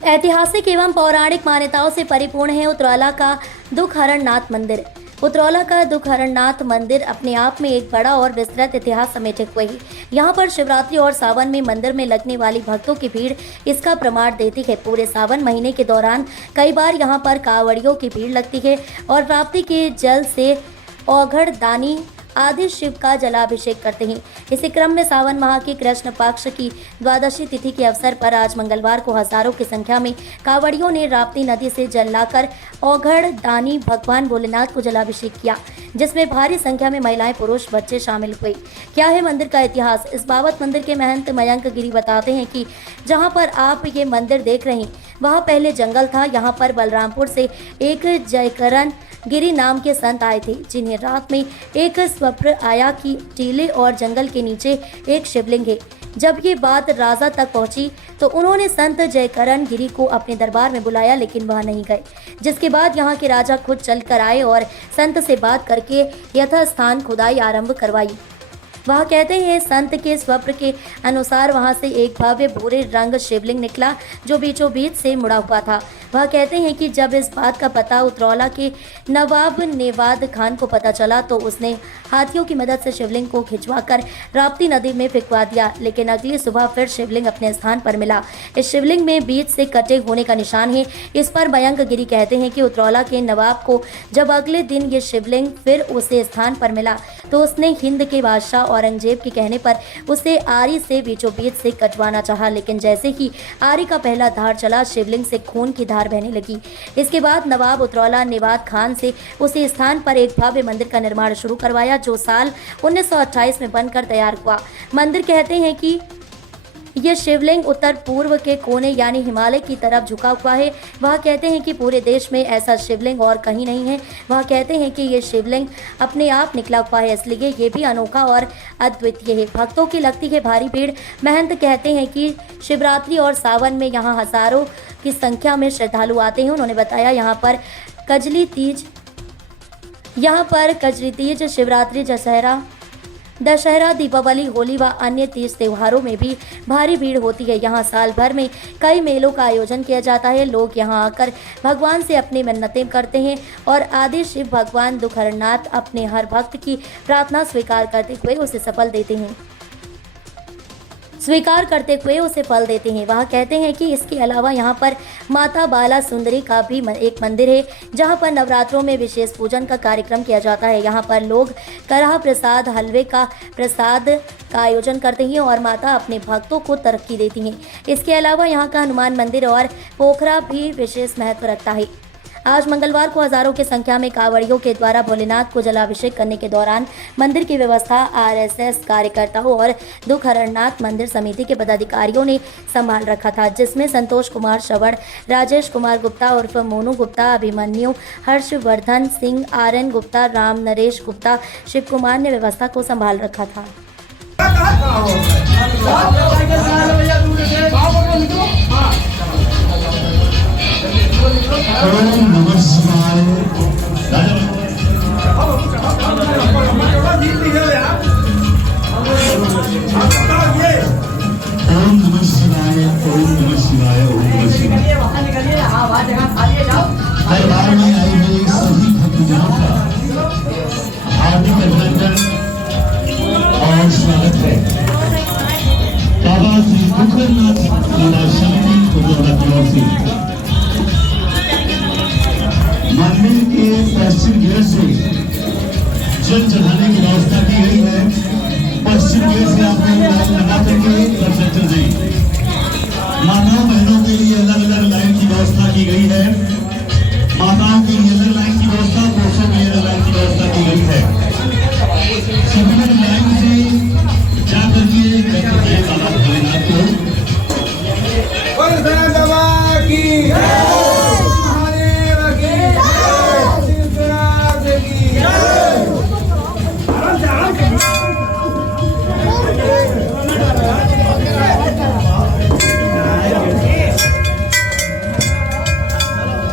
ऐतिहासिक एवं पौराणिक मान्यताओं से परिपूर्ण है उतरौला का दुखहरणनाथ मंदिर। उतरौला का दुखहरणनाथ मंदिर अपने आप में एक बड़ा और विस्तृत इतिहास समेटे हुए है। यहाँ पर शिवरात्रि और सावन में मंदिर में लगने वाली भक्तों की भीड़ इसका प्रमाण देती है। पूरे सावन महीने के दौरान कई बार यहाँ पर कांवड़ियों की भीड़ लगती है और प्राप्ति के जल से औघड़ दानी आदि शिव का जलाभिषेक करते हैं। इसी क्रम में सावन माह की कृष्ण पक्ष की द्वादशी तिथि के अवसर पर आज मंगलवार को हजारों की संख्या में कांवड़ियों ने राप्ती नदी से जल लाकर औघड़ दानी भगवान भोलेनाथ को जलाभिषेक किया, जिसमें भारी संख्या में महिलाएं, पुरुष, बच्चे शामिल हुए। क्या है मंदिर का इतिहास? इस बाबत मंदिर के महंत मयंक गिरी बताते हैं कि जहां पर आप ये मंदिर देख रहे हैं वहां पहले जंगल था। यहाँ पर बलरामपुर से एक जयकरण गिरी नाम के संत आए थे, जिन्हें रात में एक स्वप्न आया कि टीले और जंगल के नीचे एक शिवलिंग है। जब ये बात राजा तक पहुंची तो उन्होंने संत जयकरण गिरी को अपने दरबार में बुलाया, लेकिन वह नहीं गए। जिसके बाद यहाँ के राजा खुद चलकर आए और संत से बात करके यथास्थान खुदाई आरंभ करवाई। वह कहते हैं संत के स्वप्न के अनुसार वहां से एक भव्य भूरे रंग शिवलिंग निकला जो बीचों बीच से मुड़ा हुआ था। वह कहते हैं कि जब इस बात का पता उतरौला के नवाब नेवाद खान को पता चला तो उसने हाथियों की मदद से शिवलिंग को खिंचवाकर राप्ती नदी में फेंकवा दिया, लेकिन अगली सुबह फिर शिवलिंग अपने स्थान पर मिला। इस शिवलिंग में बीच से कटे होने का निशान है। इस पर मयंक गिरी कहते हैं कि उतरौला के नवाब को जब अगले दिन ये शिवलिंग फिर उसे स्थान पर मिला तो उसने हिंद के बादशाह औरंगजेब के कहने पर उसे आरी से बीचों बीच से कटवाना चाहा, लेकिन जैसे ही आरी का पहला धार चला शिवलिंग से खून की धार बहने लगी। इसके बाद नवाब उतरौला नेवाद खान से उसी स्थान पर एक भव्य मंदिर का निर्माण शुरू करवाया, जो साल 1928 में बनकर तैयार हुआ। मंदिर कहते हैं कि यह शिवलिंग उत्तर पूर्व के कोने यानी हिमालय की तरफ झुका हुआ है। वह कहते हैं कि पूरे देश में ऐसा शिवलिंग और कहीं नहीं है। वह कहते हैं कि ये शिवलिंग अपने आप निकला हुआ है, इसलिए ये भी अनोखा और अद्वितीय है। भक्तों की लगती है भारी भीड़। महंत कहते हैं कि शिवरात्रि और सावन में यहाँ हजारों की संख्या में श्रद्धालु आते हैं। उन्होंने बताया यहाँ पर कजली तीज, शिवरात्रि, दशहरा, दीपावली, होली व अन्य तीज त्योहारों में भी भारी भीड़ होती है। यहाँ साल भर में कई मेलों का आयोजन किया जाता है। लोग यहाँ आकर भगवान से अपनी मन्नतें करते हैं और आदि शिव भगवान दुखहरणनाथ अपने हर भक्त की प्रार्थना स्वीकार करते हुए उसे फल देते हैं। वह कहते हैं कि इसके अलावा यहाँ पर माता बाला सुंदरी का भी एक मंदिर है, जहाँ पर नवरात्रों में विशेष पूजन का कार्यक्रम किया जाता है। यहाँ पर लोग कड़ाह प्रसाद, हलवे का प्रसाद का आयोजन करते हैं और माता अपने भक्तों को तरक्की देती हैं। इसके अलावा यहाँ का हनुमान मंदिर और पोखरा भी विशेष महत्व रखता है। आज मंगलवार को हजारों की संख्या में कांवड़ियों के द्वारा भोलेनाथ को जलाभिषेक करने के दौरान मंदिर की व्यवस्था आरएसएस कार्यकर्ताओं और दुखहरणनाथ मंदिर समिति के पदाधिकारियों ने संभाल रखा था, जिसमें संतोष कुमार श्रवण, राजेश कुमार गुप्ता उर्फ मोनू गुप्ता, अभिमन्यु, हर्षवर्धन सिंह, आरएन गुप्ता, राम नरेश गुप्ता, शिव कुमार ने व्यवस्था को संभाल रखा था। ओम नमः शिवाय। ओम नमः शिवाय, ओम नमः शिवाय, ओम नमः शिवाय। दरबार में आए हुए सभी भक्तजनों का हार्दिक अभिनंदन और स्वागत है। बाबा श्री दुखहरणनाथ सेवा समिति उतरौला की ओर से मंदिर के पश्चिम गेट से जल चढ़ाने की व्यवस्था की गई है। पश्चिम गेट से आपने लाइन लगा करके तब से चल जाएंगे। माताओं बहनों के लिए अलग अलग लाइन की व्यवस्था की गई है। माताओं के लिए अलग लाइन